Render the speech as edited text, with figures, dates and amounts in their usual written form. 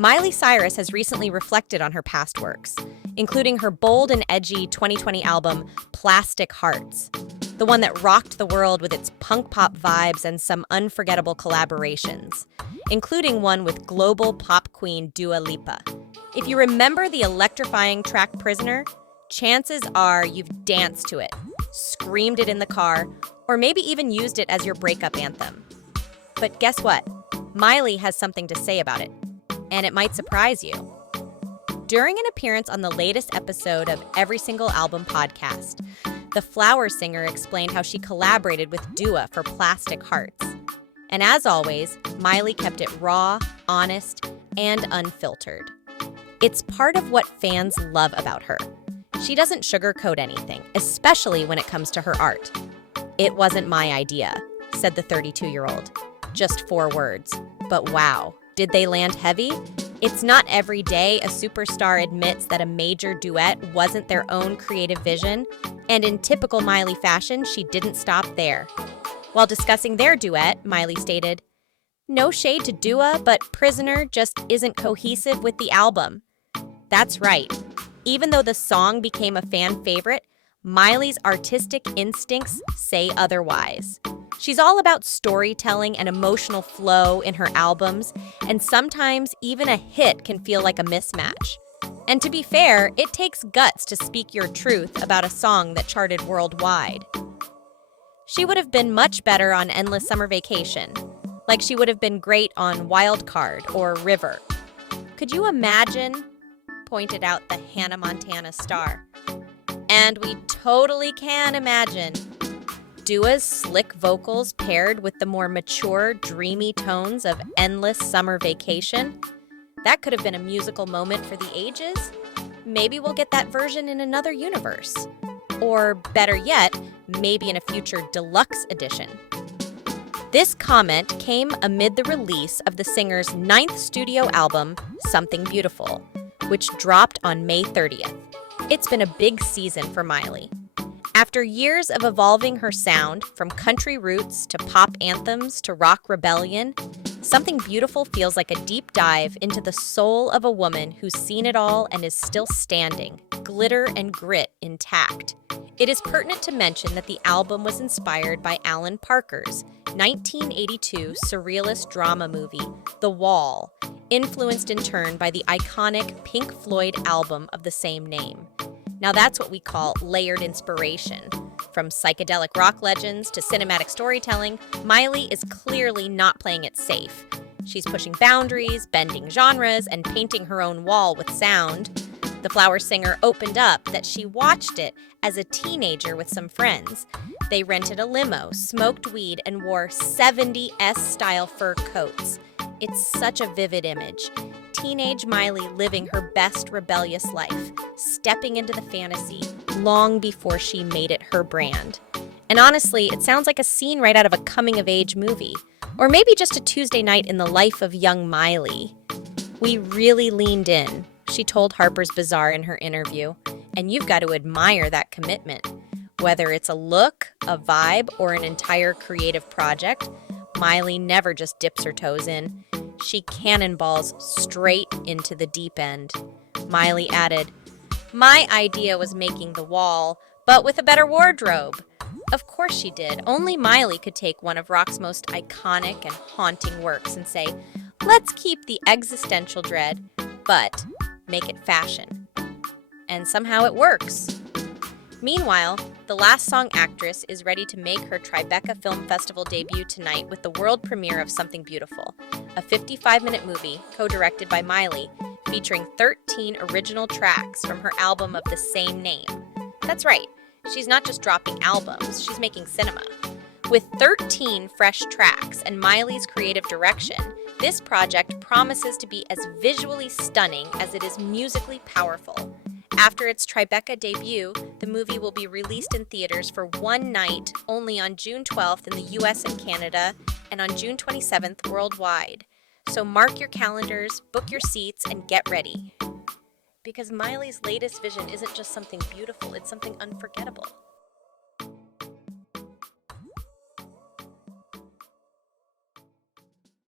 Miley Cyrus has recently reflected on her past works, including her bold and edgy 2020 album, Plastic Hearts, the one that rocked the world with its punk pop vibes and some unforgettable collaborations, including one with global pop queen Dua Lipa. If you remember the electrifying track Prisoner, chances are you've danced to it, screamed it in the car, or maybe even used it as your breakup anthem. But guess what? Miley has something to say about it, and it might surprise you. During an appearance on the latest episode of Every Single Album podcast, the Flower singer explained how she collaborated with Dua for Plastic Hearts. And as always, Miley kept it raw, honest, and unfiltered. It's part of what fans love about her. She doesn't sugarcoat anything, especially when it comes to her art. "It wasn't my idea," said the 32-year-old. Just 4 words. But wow, did they land heavy? It's not every day a superstar admits that a major duet wasn't their own creative vision, and in typical Miley fashion, she didn't stop there. While discussing their duet, Miley stated, "No shade to Dua, but Prisoner just isn't cohesive with the album." That's right. Even though the song became a fan favorite, Miley's artistic instincts say otherwise. She's all about storytelling and emotional flow in her albums, and sometimes even a hit can feel like a mismatch. And to be fair, it takes guts to speak your truth about a song that charted worldwide. She would have been much better on Endless Summer Vacation, like she would have been great on Wild Card or River. Could you imagine? Pointed out the Hannah Montana star. And we totally can imagine. Dua's slick vocals paired with the more mature, dreamy tones of Endless Summer Vacation. That could have been a musical moment for the ages. Maybe we'll get that version in another universe. Or better yet, maybe in a future deluxe edition. This comment came amid the release of the singer's 9th studio album, Something Beautiful, which dropped on May 30th. It's been a big season for Miley. After years of evolving her sound, from country roots to pop anthems to rock rebellion, Something Beautiful feels like a deep dive into the soul of a woman who's seen it all and is still standing, glitter and grit intact. It is pertinent to mention that the album was inspired by Alan Parker's 1982 surrealist drama movie, The Wall, influenced in turn by the iconic Pink Floyd album of the same name. Now that's what we call layered inspiration. From psychedelic rock legends to cinematic storytelling, Miley is clearly not playing it safe. She's pushing boundaries, bending genres, and painting her own wall with sound. The Flower singer opened up that she watched it as a teenager with some friends. They rented a limo, smoked weed, and wore 70s-style fur coats. It's such a vivid image. Teenage Miley living her best rebellious life, stepping into the fantasy long before she made it her brand. And honestly, it sounds like a scene right out of a coming-of-age movie, or maybe just a Tuesday night in the life of young Miley. "We really leaned in," she told Harper's Bazaar in her interview, and you've got to admire that commitment. Whether it's a look, a vibe, or an entire creative project, Miley never just dips her toes in. She cannonballs straight into the deep end. Miley added, "My idea was making The Wall, but with a better wardrobe." Of course she did. Only Miley could take one of rock's most iconic and haunting works and say, "Let's keep the existential dread, but make it fashion." And somehow it works. Meanwhile, the Last Song actress is ready to make her Tribeca Film Festival debut tonight with the world premiere of Something Beautiful, a 55-minute movie co-directed by Miley, featuring 13 original tracks from her album of the same name. That's right, she's not just dropping albums, she's making cinema. With 13 fresh tracks and Miley's creative direction, this project promises to be as visually stunning as it is musically powerful. After its Tribeca debut, the movie will be released in theaters for one night only on June 12th in the US and Canada, and on June 27th worldwide. So mark your calendars, book your seats, and get ready. Because Miley's latest vision isn't just something beautiful, it's something unforgettable.